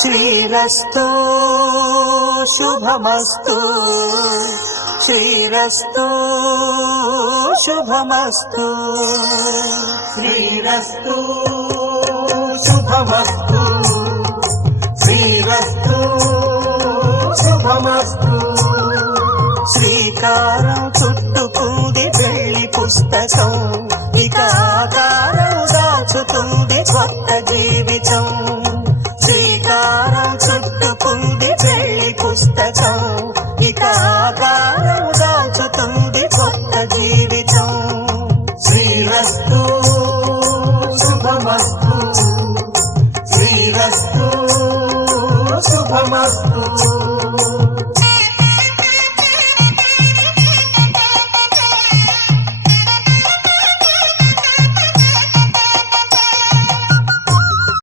శ్రీరస్తు శుభమస్తు శ్రీరస్తు శుభమస్తు శ్రీరస్తు శుభమస్తు శ్రీరస్తు శుభమస్తు శ్రీకారం చుట్టుకుంది పెళ్లి పుస్తకం ఇక ఆకారం దాచుతుంది కొత్త జీవితం